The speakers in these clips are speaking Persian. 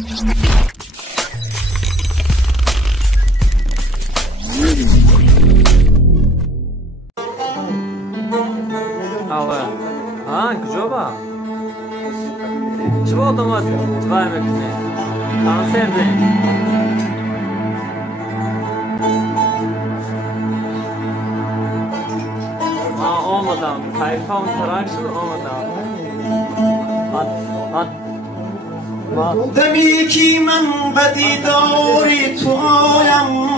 آقا کجا با؟ چه با داماد چه میکنی؟ کانسر دیم آمدم تایفام ترک شد آمدم دمی که من به دیداری تو آیم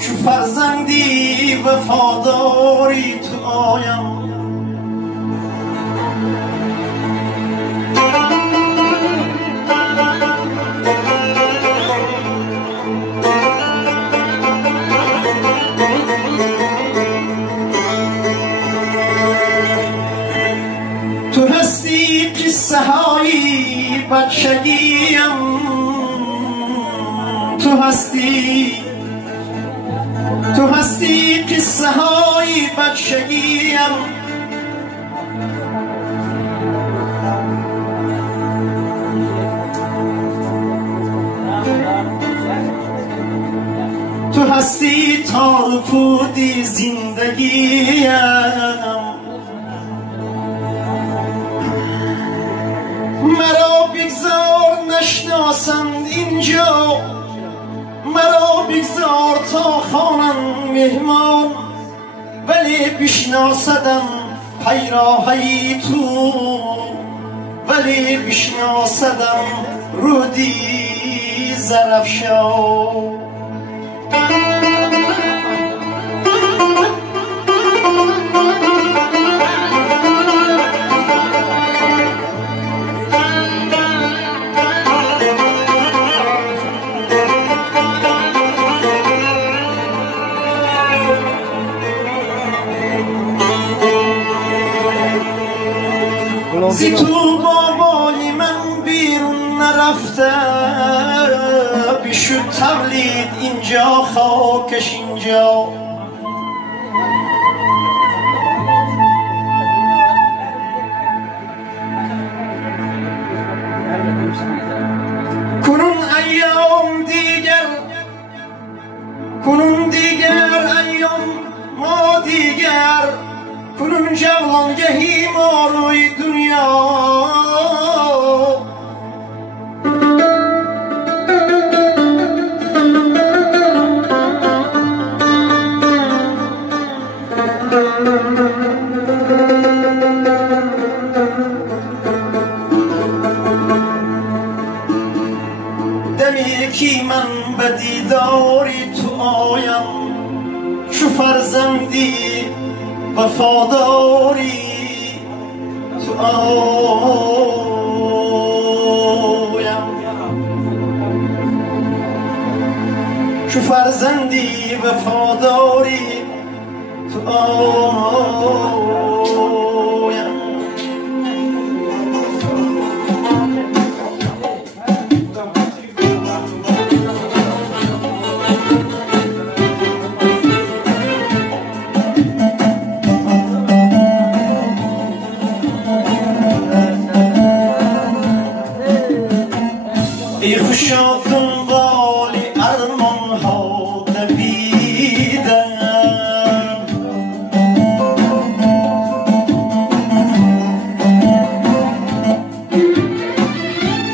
چو فرزندی وفاداری تو آیم تو هستی قصه های بچگیم تو هستی قصه های بچگیم تو هستی تار پودی زندگیم مرا بگذار نشناسند اینجا مرا بگذار تا خانم مهمان ولی بشناسدم پیراهی تو ولی بشناسدم رودی زرفشان زی تو بابای من بیرون نرفته بیشود تولید اینجا خاکش اینجا کنون دیگر ایام ما دیگر کنون جوانگهی ما روی دنیا دمی که من به دیداری تو آیم چو فرزندی وفاداری تو آیم چو فرزندی وفاداری تو آیم ای خوشا دنبال ارمان ها دویدم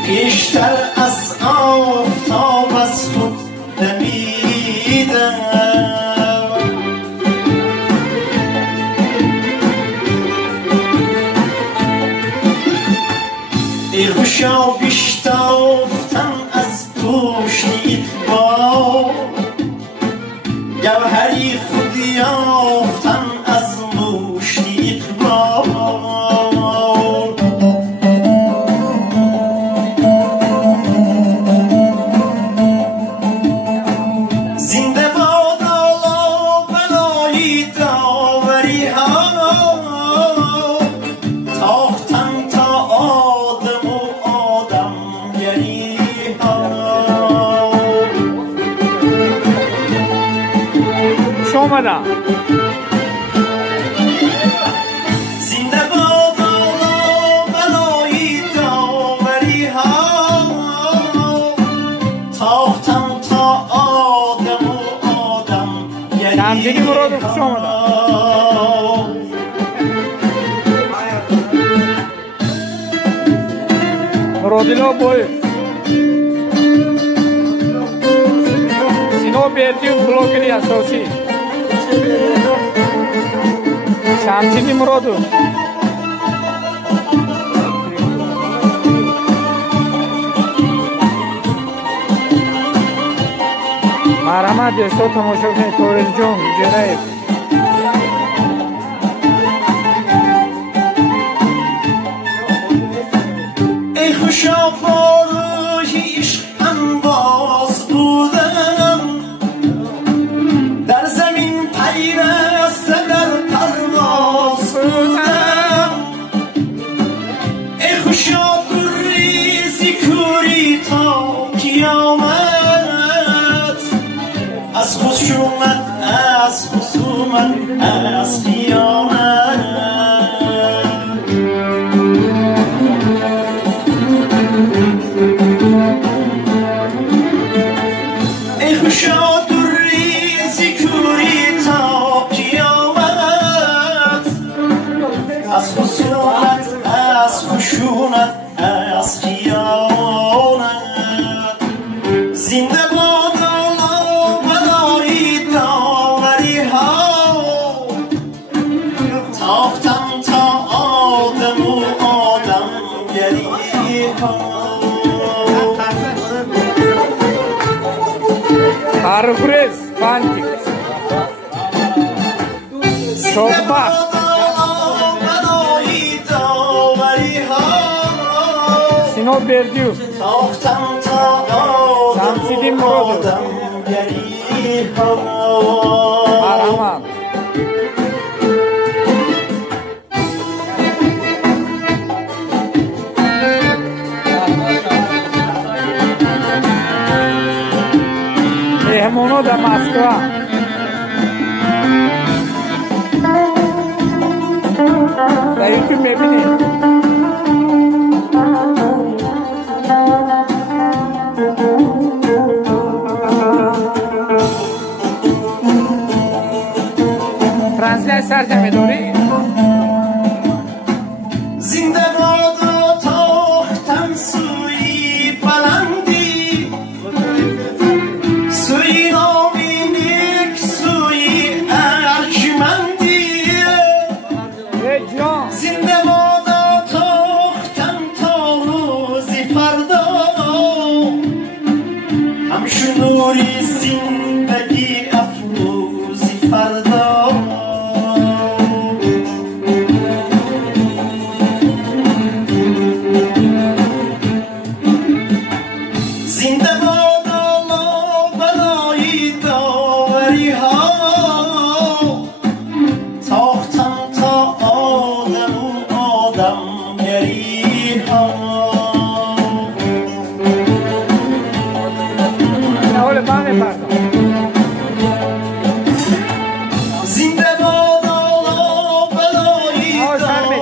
پیشتر از آفتاب از خود دمیدم ای خوشا بیشتافتم از پشت اقبال گوهری خود یافتم از مشت اقبال زنده باد آلا بلایی داوری ها تاختم تا آدم و آدمگری ها شامدم زنده باد آلا بلایی داوری ها شمشیری مراد خوش آمدن. مرادیلا بای سینا بیرتی و بلوکلی اساسی شمشیری مرادو مرحمت دستا تماشا کنید تورز جون جرایب ای خوشا باروی عشقم باز بودم در زمین پیوسته در پرواز بودم ای خوشا گریزی کوری تا قیامت از خصومت از خصومت از قیامت ای خوشا ریزی کوری تا قیامت از خصومت از خشونت از خیانت زنده باد الله بلایی داوری ها تاختم تا آدم و آدم گری ها Harfrez, Fantik, Şokbak, Sinop Berdiu, Şamsidin Murodu, Arhaman. Mehmono da Moskva. Da YouTube bebini. Translate serceme dori. Zinde bado tohtan suyi balandi suyi nominik suyi ercmendi zinde bado tohtan toruzi farda hamşu nuri zindagi afruzi farda زنده باد الله بلایی داوری ها تاختم تا آدم و آدم گری ها زنده باد الله بلایی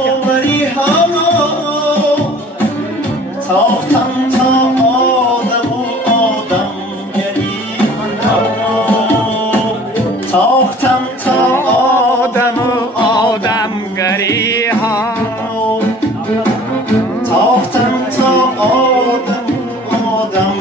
داوری ها تاختم تا تاختم تا آدم و آدمگری ها تاختم تا آدم